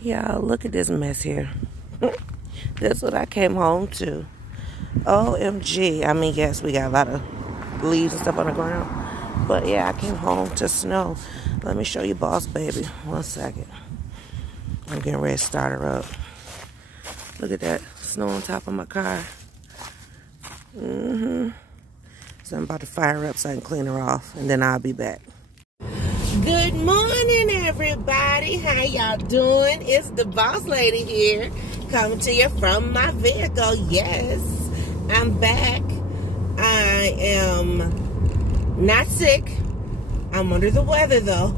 Y'all, look at this mess here. That's what I came home to. OMG. I mean, yes, we got a lot of leaves and stuff on the ground. But yeah, I came home to snow. Let me show you Boss Baby. 1 second. I'm getting ready to start her up. Look at that snow on top of my car. So I'm about to fire her up so I can clean her off. And then I'll be back. Good morning, everybody. How y'all doing? It's the Boss Lady here, coming to you from my vehicle. Yes, I'm back. I am not sick. I'm under the weather, though.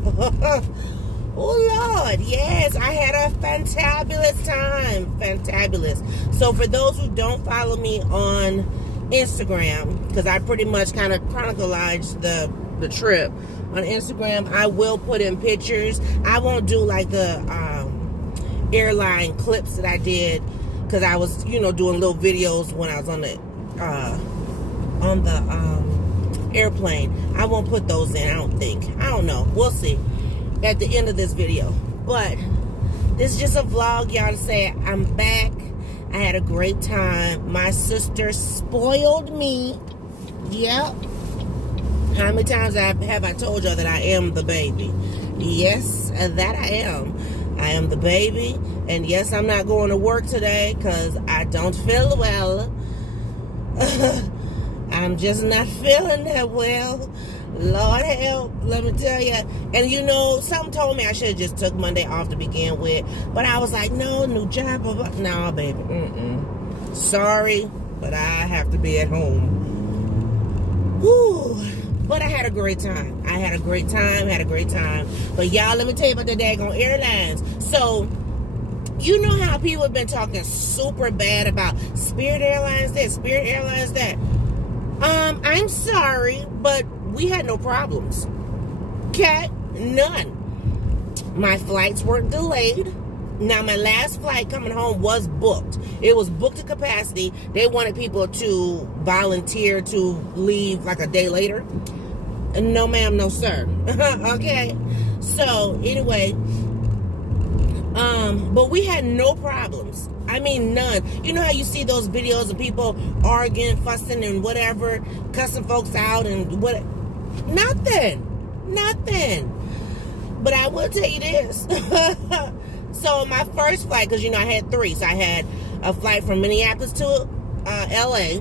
Oh, Lord. Yes, I had a fantabulous time. Fantabulous. So for those who don't follow me on Instagram, because I pretty much kind of chronicled the trip on Instagram, I will put in pictures. I won't do like the airline clips that I did, because I was, doing little videos when I was on the airplane. I won't put those in, I don't think. I don't know. We'll see at the end of this video. But this is just a vlog, y'all, to say I'm back. I had a great time. My sister spoiled me. Yep. How many times have I told y'all that I am the baby? Yes, that I am. I am the baby. And yes, I'm not going to work today because I don't feel well. I'm just not feeling that well. Lord help, let me tell you. And some told me I should have just took Monday off to begin with. But I was like, no, new job. No, baby. Sorry, but I have to be at home. Whew. But I had a great time. Had a great time. But y'all, let me tell you about the daggone airlines. So, you know how people have been talking super bad about Spirit Airlines this, Spirit Airlines that. I'm sorry, but we had no problems. Okay? None. My flights weren't delayed. Now, my last flight coming home was booked. It was booked to capacity. They wanted people to volunteer to leave like a day later. No, ma'am, no, sir. Okay? So, anyway, but we had no problems. I mean, none. You know how you see those videos of people arguing, fussing, and whatever, cussing folks out and what? Nothing. But I will tell you this. So my first flight, because I had 3. So I had a flight from Minneapolis to LA,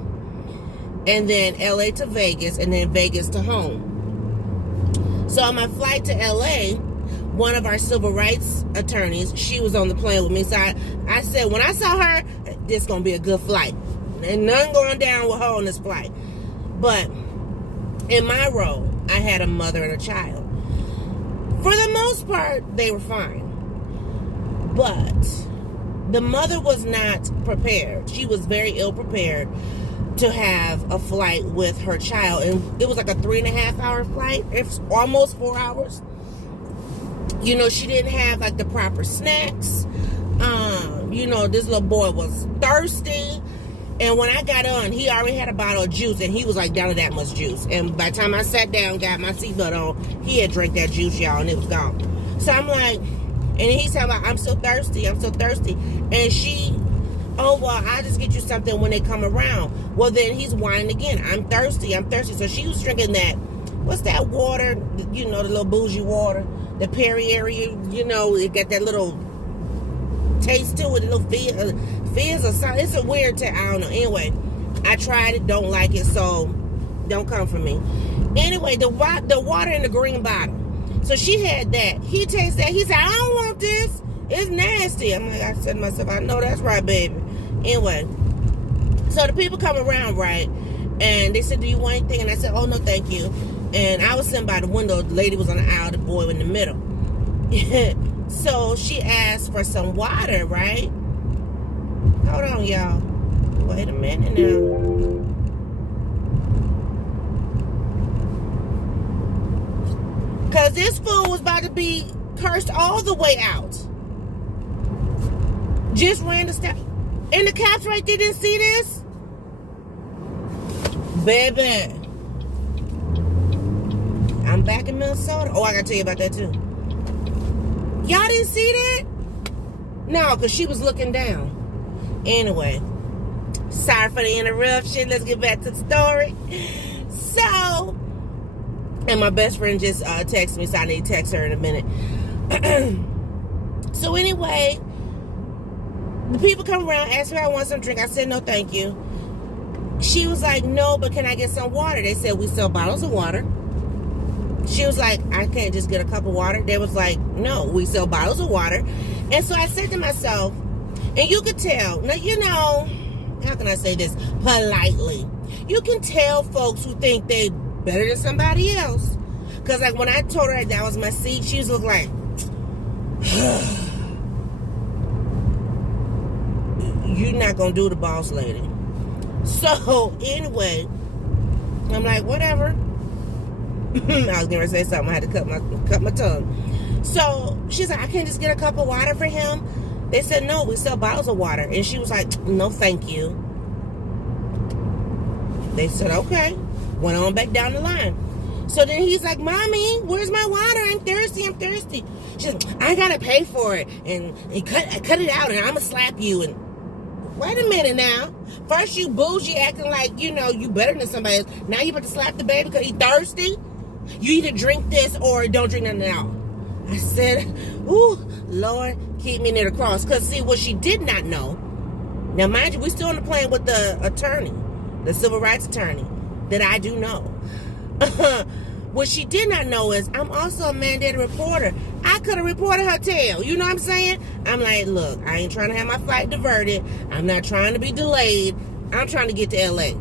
and then LA to Vegas, and then Vegas to home. So on my flight to LA, one of our civil rights attorneys, she was on the plane with me. So I said, when I saw her, this going to be a good flight. And nothing going down with her on this flight. But in my role, I had a mother and a child. For the most part, they were fine. But the mother was not prepared. She was very ill prepared to have a flight with her child. And it was like a 3.5-hour flight. It's almost 4 hours. She didn't have like the proper snacks. This little boy was thirsty. And when I got on, he already had a bottle of juice, and he was like down to that much juice. And by the time I sat down, got my seatbelt on, he had drank that juice, y'all, and it was gone. So I'm like, and he's talking about, I'm so thirsty. And she, oh, well, I'll just get you something when they come around. Well, then he's whining again. I'm thirsty. So she was drinking that, what's that water? The little bougie water. The Perrier, it got that little taste to it, a little fizz or something. It's a weird taste. I don't know. Anyway, I tried it, don't like it, so don't come for me. Anyway, the water in the green bottle. So she had that. He tasted that. He said, I don't want this. It's nasty. I said to myself, I know that's right, baby. Anyway, so the people come around, right? And they said, do you want anything? And I said, oh, no, thank you. And I was sitting by the window. The lady was on the aisle. The boy in the middle. So she asked for some water, right? Hold on, y'all. Wait a minute now. Because this fool was about to be cursed all the way out. Just ran the step. And the cops right there didn't see this? Baby. I'm back in Minnesota. Oh, I gotta tell you about that too. Y'all didn't see that? No, because she was looking down. Anyway, sorry for the interruption. Let's get back to the story. So, and my best friend just texted me, so I need to text her in a minute. So anyway, the people come around, ask me if I want some drink. I said, no, thank you. She was like, no, but can I get some water? They said, we sell bottles of water. She was like, I can't just get a cup of water. They was like, no, we sell bottles of water. And so I said to myself, and you could tell, now, you know, how can I say this politely? You can tell folks who think they better than somebody else. Because like when I told her that was my seat, she was looking like, you're not going to do the boss lady. So anyway, I'm like, whatever. I was going to say something. I had to cut my tongue. So she's like, I can't just get a cup of water for him. They said, no, we sell bottles of water. And she was like, no, thank you. They said, okay. Went on back down the line. So then he's like, Mommy, where's my water? I'm thirsty. She's like, I got to pay for it. And cut it out and I'm going to slap you. And wait a minute now. First you bougie acting like, you know, you better than somebody else. Now you about to slap the baby because he's thirsty? You either drink this or don't drink nothing at all. I said, ooh, Lord, keep me near the cross. Because, see, what she did not know, now, mind you, we're still on the plane with the attorney, the civil rights attorney, that I do know. What she did not know is I'm also a mandated reporter. I could have reported her tail. You know what I'm saying? I'm like, look, I ain't trying to have my flight diverted. I'm not trying to be delayed. I'm trying to get to L.A.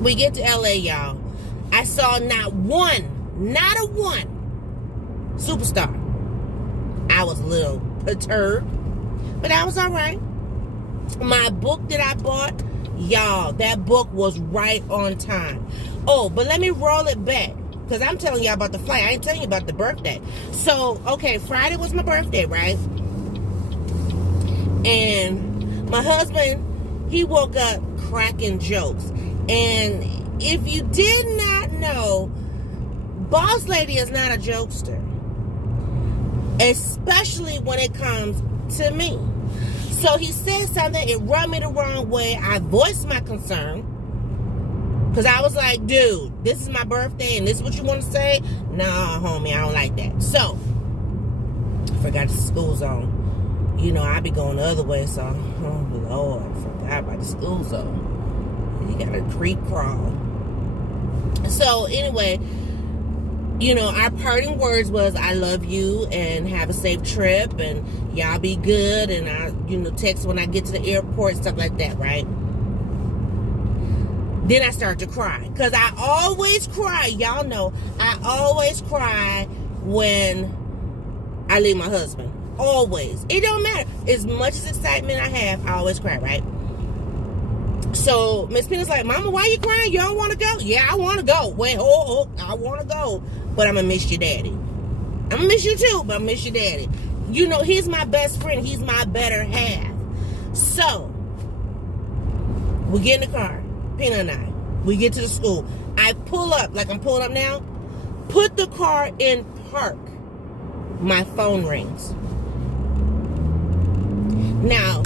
We get to L.A., y'all. I saw not a one superstar. I was a little perturbed, but I was all right. My book that I bought, y'all, that book was right on time. Oh, but let me roll it back, because I'm telling y'all about the flight. I ain't telling you about the birthday. So, okay, Friday was my birthday, right? And my husband, he woke up cracking jokes. And if you did not know, Boss Lady is not a jokester. Especially when it comes to me. So he said something, it rubbed me the wrong way. I voiced my concern. Because I was like, dude, this is my birthday and this is what you want to say? Nah, homie, I don't like that. So, I forgot the school zone. You know, I be going the other way, so, oh Lord, I forgot about the school zone. You gotta creep crawl. So, anyway, you know, our parting words was, I love you and have a safe trip and y'all be good, and I, you know, text when I get to the airport, stuff like that, right? Then I start to cry. Because I always cry. Y'all know, I always cry when I leave my husband. Always. It don't matter. As much as excitement I have, I always cry, right? So Miss Pena's like, Mama, why you crying? You don't want to go? Yeah, I want to go. Wait, I want to go. But I'm going to miss your daddy. I'm going to miss you too, but I'm going to miss your daddy. You know, he's my best friend. He's my better half. So, we get in the car. Pena and I. We get to the school. I pull up, like I'm pulling up now. Put the car in park. My phone rings. Now,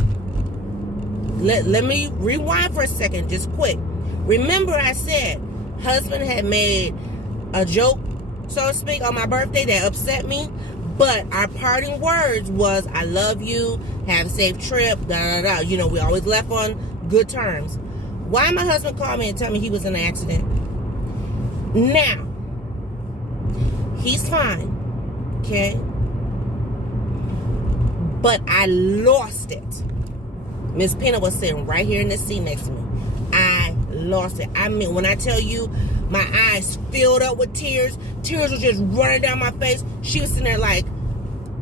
let me rewind for a second, just quick. Remember I said husband had made a joke, so to speak, on my birthday that upset me. But our parting words was, I love you, have a safe trip, da-da-da. You know, we always left on good terms. Why my husband called me and tell me he was in an accident? Now, he's fine, okay? But I lost it. Miss Pena was sitting right here in the seat next to me. I lost it. I mean, when I tell you, my eyes filled up with tears. Tears were just running down my face. She was sitting there like,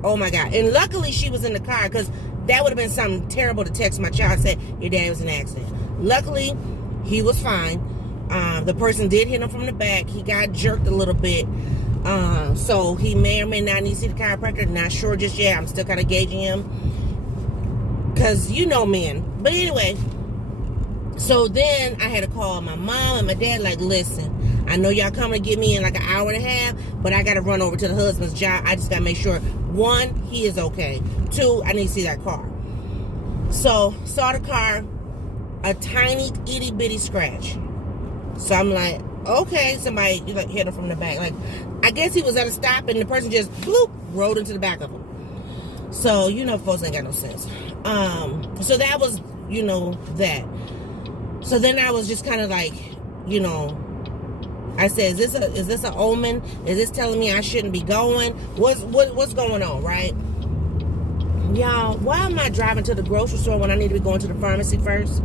oh my God. And luckily she was in the car, because that would have been something terrible to text my child and say, your dad was in an accident. Luckily, he was fine. The person did hit him from the back. He got jerked a little bit. So he may or may not need to see the chiropractor. Not sure just yet. I'm still kind of gauging him. Because you know men. But anyway, so then I had to call my mom and my dad, like, listen, I know y'all coming to get me in like an hour and a half, but I got to run over to the husband's job. I just got to make sure, 1, he is okay. 2, I need to see that car. So, saw the car, a tiny, itty bitty scratch. So I'm like, okay, somebody like hit him from the back. Like, I guess he was at a stop and the person just, bloop, rolled into the back of him. So, folks ain't got no sense. So that was, that. So then I was just kind of like, I said, is this an omen? Is this telling me I shouldn't be going? What's going on, right? Y'all, why am I driving to the grocery store when I need to be going to the pharmacy first?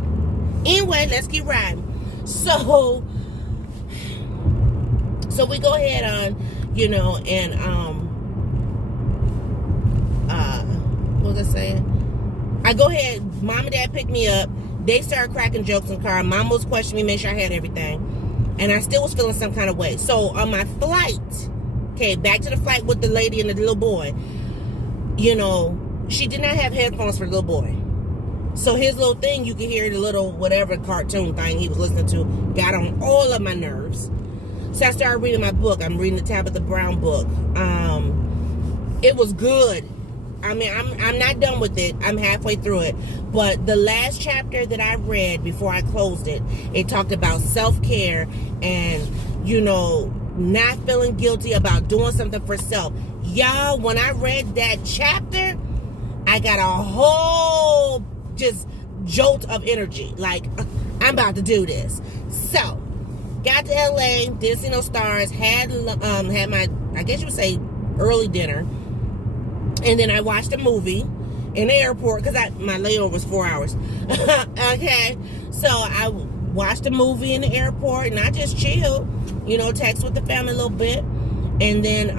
Anyway, let's keep riding. So we go ahead on, and what was I saying? I go ahead, mom and dad picked me up. They started cracking jokes in the car. Mom was questioning me, make sure I had everything. And I still was feeling some kind of way. So on my flight, back to the flight with the lady and the little boy, she did not have headphones for the little boy. So his little thing, you could hear the little whatever cartoon thing he was listening to, got on all of my nerves. So I started reading my book. I'm reading the Tabitha Brown book. It was good. I mean, I'm not done with it. I'm halfway through it. But the last chapter that I read before I closed it, it talked about self-care and, not feeling guilty about doing something for self. Y'all, when I read that chapter, I got a whole just jolt of energy. Like, I'm about to do this. So, got to LA, didn't see no stars, had my, I guess you would say, early dinner. And then I watched a movie in the airport because my layover was 4 hours. Okay. So I watched a movie in the airport and I just chilled, text with the family a little bit. And then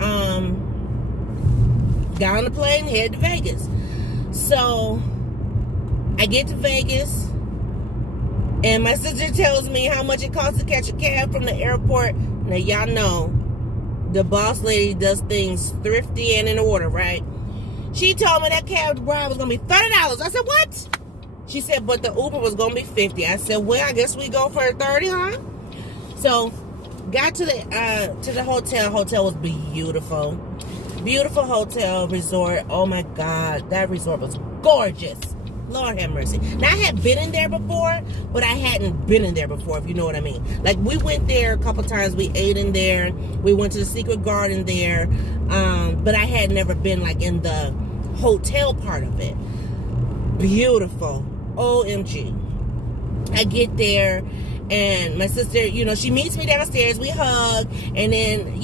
got on the plane and headed to Vegas. So I get to Vegas and my sister tells me how much it costs to catch a cab from the airport. Now y'all know the boss lady does things thrifty and in order, right? She told me that cab ride was going to be $30. I said, what? She said, but the Uber was going to be $50. I said, well, I guess we go for $30, huh? So, got to the hotel. Hotel was beautiful. Beautiful hotel, resort. Oh, my God. That resort was gorgeous. Lord have mercy. Now, I had been in there before, but I hadn't been in there before, if you know what I mean. Like, we went there a couple times. We ate in there. We went to the Secret Garden there. But I had never been, like, in the hotel part of it. Beautiful. OMG. I get there, and my sister, she meets me downstairs. We hug, and then,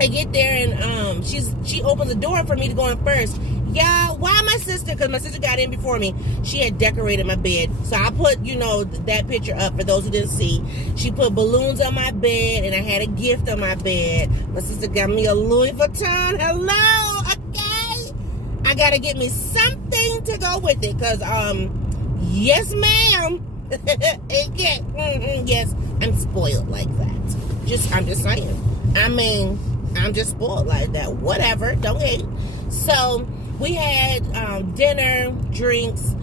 I get there, and she opens the door for me to go in first. Y'all, why my sister? Because my sister got in before me. She had decorated my bed. So I put, that picture up for those who didn't see. She put balloons on my bed, and I had a gift on my bed. My sister got me a Louis Vuitton. Hello, okay? I got to get me something to go with it. Because, yes, ma'am. Yes, I'm spoiled like that. I'm just saying. I mean, I'm just spoiled like that. Whatever. Don't hate. So, we had dinner, drinks.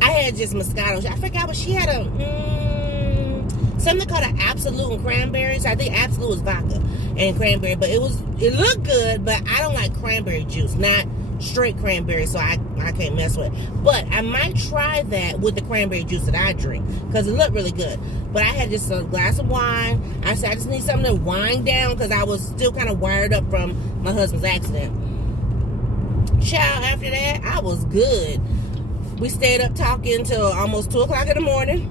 I had just Moscato. I forgot what she had, something called an Absolute and cranberries. I think Absolute was vodka and cranberry, but it looked good, but I don't like cranberry juice, not straight cranberry, so I can't mess with it. But I might try that with the cranberry juice that I drink, because it looked really good. But I had just a glass of wine. I said I just need something to wind down, because I was still kind of wired up from my husband's accident. Child, after that, I was good. We stayed up talking till almost 2 o'clock in the morning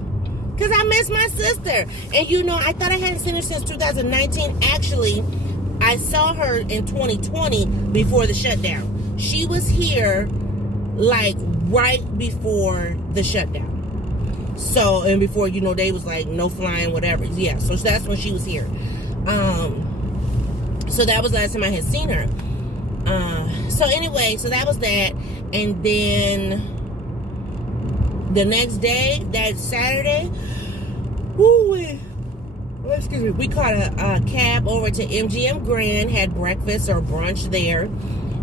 because I missed my sister. And I thought I hadn't seen her since 2019. Actually, I saw her in 2020 before the shutdown. She was here like right before the shutdown. So, and before, they was like no flying, whatever. Yeah, so that's when she was here. So that was the last time I had seen her. So anyway, so that was that. And then the next day, that Saturday, we caught a cab over to MGM Grand, had breakfast or brunch there,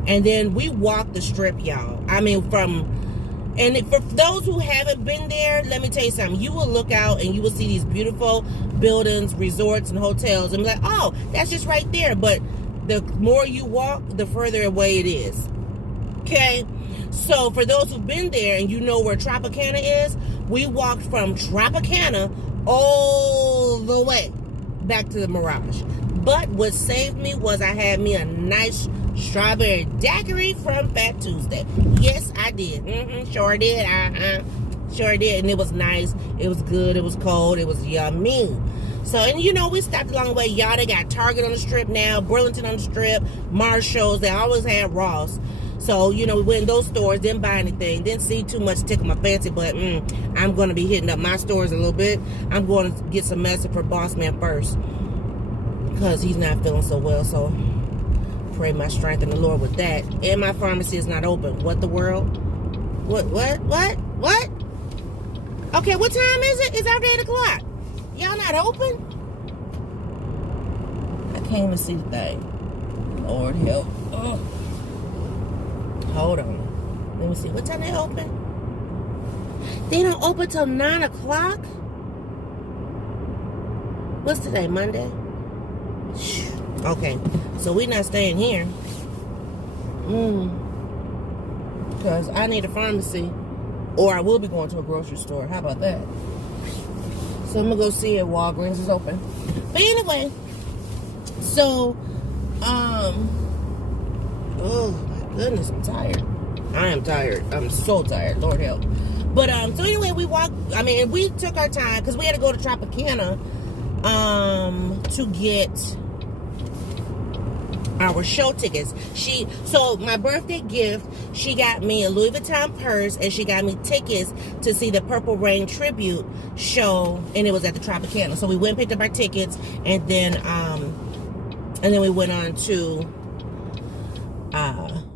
and then we walked the strip, y'all. I mean, from And for those who haven't been there, let me tell you something. You will look out and you will see these beautiful buildings, resorts, and hotels, and be like, oh, that's just right there. But the more you walk, the further away it is. Okay? So for those who've been there and you know where Tropicana is, we walked from Tropicana all the way back to the Mirage. But what saved me was I had me a nice strawberry daiquiri from Fat Tuesday. Yes, I did. Sure did. Sure did. And it was nice. It was good. It was cold. It was yummy. So, and you know, we stopped along the way. Y'all, they got Target on the strip now, Burlington on the strip, Marshalls. They always had Ross. So, you know, we went in those stores, didn't buy anything, didn't see too much to tickle my fancy, but I'm going to be hitting up my stores a little bit. I'm going to get some medicine for Boss Man first because he's not feeling so well. So, pray my strength in the Lord with that. And my pharmacy is not open. What the world? What? Okay, what time is it? It's after 8 o'clock. Y'all not open? I can't even see the thing. Lord help. Oh. Hold on. Let me see. What time they open? They don't open till 9 o'clock? What's today? Monday? Okay. So we're not staying here. Because I need a pharmacy. Or I will be going to a grocery store. How about that? So I'm going to go see if Walgreens is open. But anyway. So, oh my goodness, I'm tired. I am tired. I'm so tired. Lord help. But, so anyway, we took our time because we had to go to Tropicana, to get our show tickets. So my birthday gift, she got me a Louis Vuitton purse and she got me tickets to see the Purple Rain tribute show, and it was at the Tropicana. So we went and picked up our tickets, and then we went on to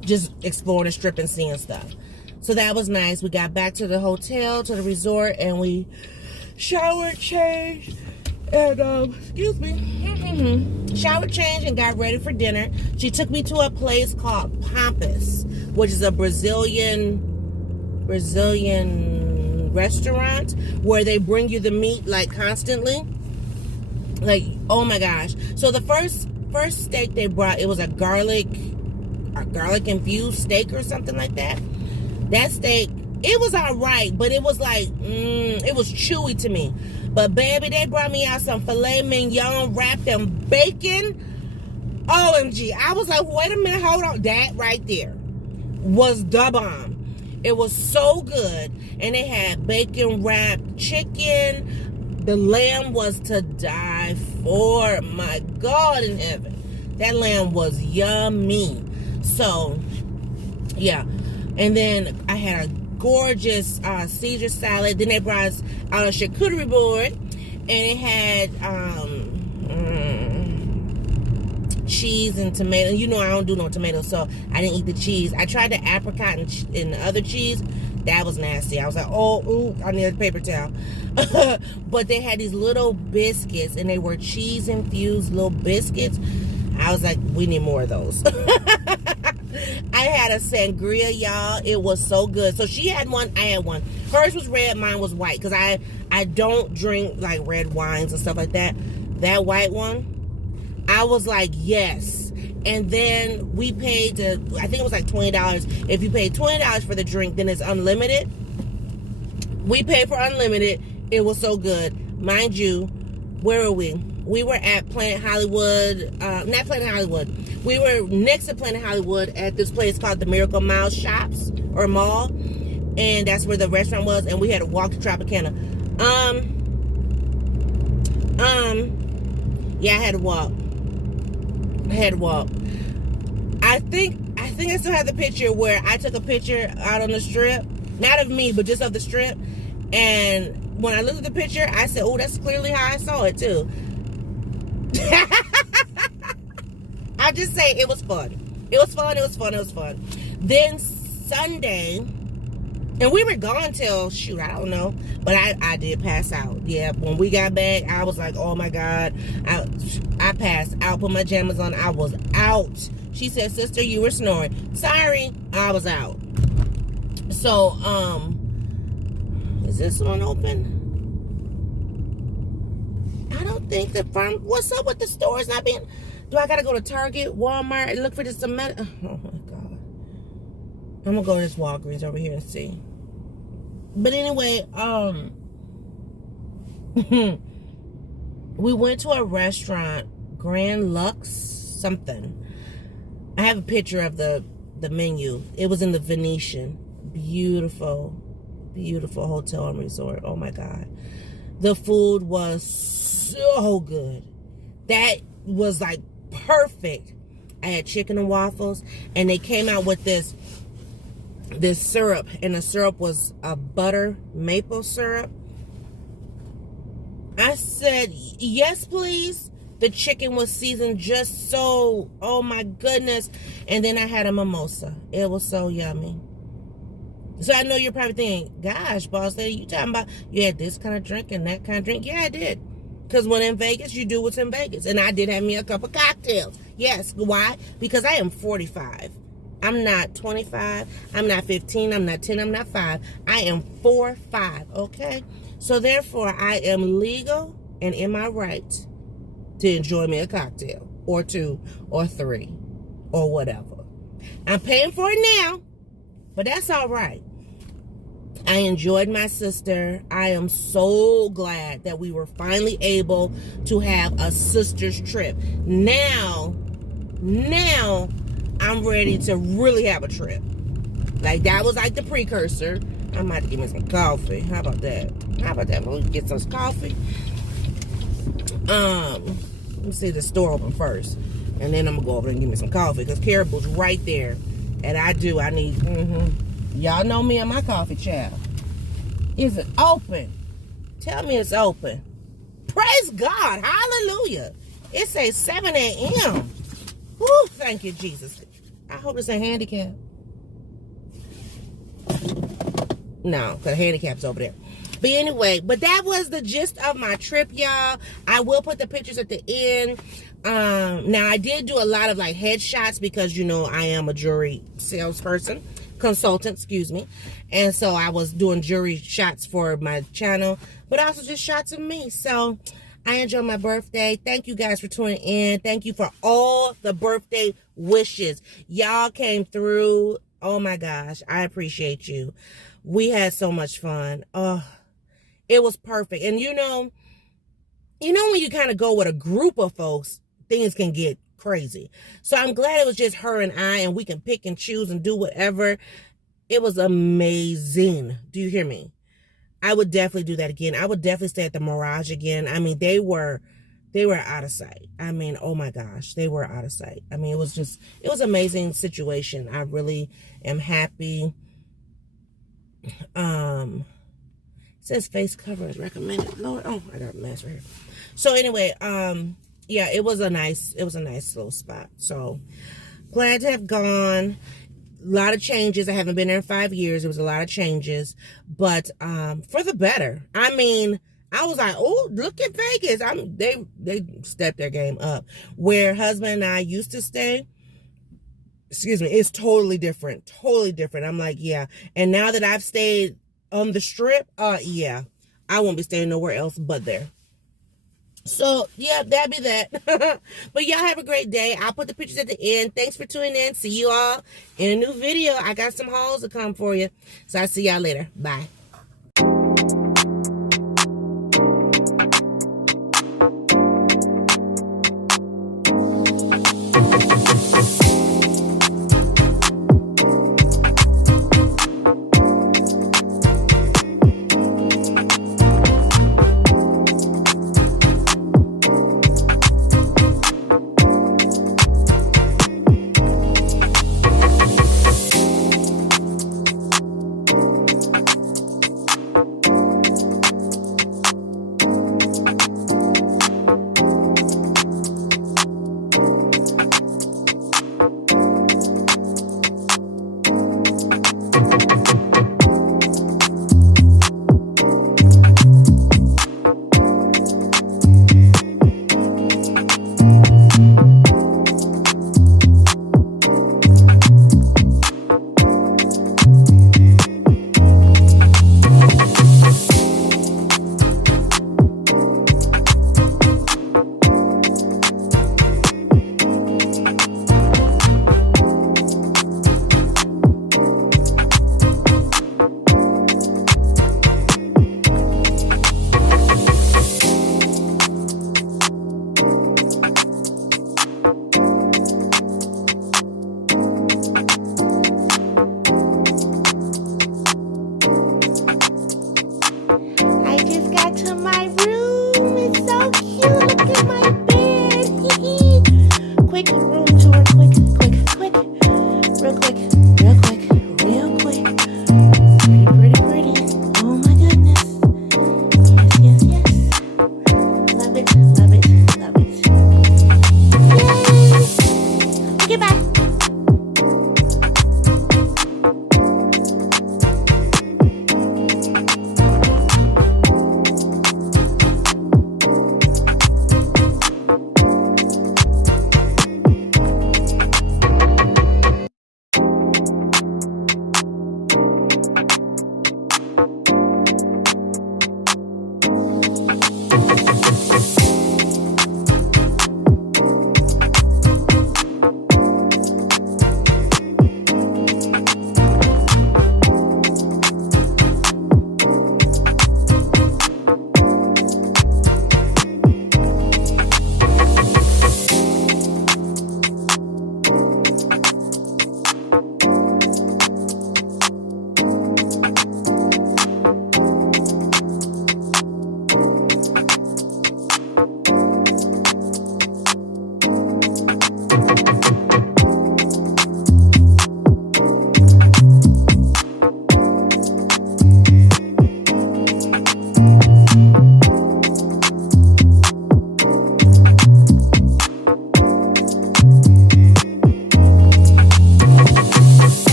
just exploring the strip and seeing stuff. So that was nice. We got back to the hotel, to the resort, and we showered, changed, and showered, changed, and got ready for dinner. She took me to a place called Pampas, which is a Brazilian restaurant where they bring you the meat like constantly. Like, oh my gosh. So the first steak they brought, it was a garlic infused steak or something like that. That steak, it was all right, but it was like, it was chewy to me. But baby, they brought me out some filet mignon wrapped in bacon. OMG. I was like, wait a minute, hold on. That right there was the bomb. It was so good. And they had bacon wrapped chicken. The lamb was to die for. My God in heaven. That lamb was yummy. So, yeah. And then I had a gorgeous Caesar salad. Then they brought us out a charcuterie board, and it had cheese and tomato. You know I don't do no tomatoes, so I didn't eat the cheese. I tried the apricot and the other cheese. That was nasty. I was like, I need a paper towel. But they had these little biscuits, and they were cheese infused little biscuits. I was like, we need more of those. I had a sangria, y'all. It was so good. So she had one, I had one. Hers was red, mine was white. Because I don't drink like red wines and stuff like that. That white one, I was like, yes. And then we paid, I think it was like $20. If you pay $20 for the drink, then it's unlimited. We paid for unlimited. It was so good. Mind you, where were we? We were at Planet Hollywood. Not Planet Hollywood. We were next to Planet Hollywood at this place called the Miracle Mile Shops or Mall. And that's where the restaurant was. And we had to walk to Tropicana. Yeah, I had to walk. I think I still have the picture where I took a picture out on the strip. Not of me, but just of the strip. And when I looked at the picture, I said, oh, that's clearly how I saw it too. I'll just say it was fun. It was fun. Then Sunday, and we were gone till, shoot, I don't know. But I did pass out. Yeah, when we got back, I was like, oh my God. I passed out, put my pajamas on. I was out. She said, sister, you were snoring. Sorry, I was out. So, is this one open? I don't think the farm. What's up with the stores not being? Do I gotta go to Target, Walmart, and look for this cement? Oh my God! I'm gonna go to this Walgreens over here and see. But anyway, we went to a restaurant, Grand Lux something. I have a picture of the menu. It was in the Venetian. Beautiful, beautiful hotel and resort. Oh my God. The food was so good. That was like perfect. I had chicken and waffles, and they came out with this syrup, and the syrup was a butter maple syrup. I said, yes, please. The chicken was seasoned just so, oh my goodness. And then I had a mimosa. It was so yummy. So I know you're probably thinking, gosh, boss lady, you talking about you had this kind of drink and that kind of drink? Yeah, I did. Because when in Vegas, you do what's in Vegas. And I did have me a couple cocktails. Yes. Why? Because I am 45. I'm not 25. I'm not 15. I'm not 10. I'm not 5. I am 4-5. Okay? So therefore, I am legal and in my right to enjoy me a cocktail or 2 or 3 or whatever. I'm paying for it now, but that's all right. I enjoyed my sister. I am so glad that we were finally able to have a sister's trip. Now I'm ready to really have a trip. Like, that was like the precursor. I might have to give me some coffee. How about that? We'll get some coffee. Let me see the store open first. And then I'm going to go over and give me some coffee. Because Caribou's right there. And I need... Y'all know me and my coffee child. Is it open? Tell me it's open. Praise God. Hallelujah. It says 7 a.m. Woo, thank you, Jesus. I hope it's a handicap. No, because handicap's over there. But anyway, that was the gist of my trip, y'all. I will put the pictures at the end. Now, I did do a lot of like headshots because, you know, I am a jewelry consultant, excuse me. And so I was doing jewelry shots for my channel, but also just shots of me. So I enjoyed my birthday. Thank you guys for tuning in. Thank you for all the birthday wishes. Y'all came through. Oh my gosh. I appreciate you. We had so much fun. Oh, it was perfect. And you know when you kind of go with a group of folks, things can get crazy. So I'm glad it was just her and I, and we can pick and choose and do whatever. It was amazing. Do you hear me? I would definitely do that again. I would definitely stay at the Mirage again. I mean, they were out of sight. I mean, oh my gosh, they were out of sight. I mean, it was an amazing situation. I really am happy. It says face cover is recommended. Lord, oh, I got a mess right here. So anyway, yeah, it was a nice little spot. So glad to have gone. A lot of changes. I haven't been there in 5 years. It was a lot of changes, but for the better. I mean, I was like, oh, look at Vegas. They stepped their game up. Where husband and I used to stay, excuse me, it's totally different. Totally different. I'm like, yeah. And now that I've stayed on the Strip, yeah, I won't be staying nowhere else but there. So, yeah, that'd be that. But y'all have a great day. I'll put the pictures at the end. Thanks for tuning in. See you all in a new video. I got some hauls to come for you. So I'll see y'all later. Bye.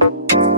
bye.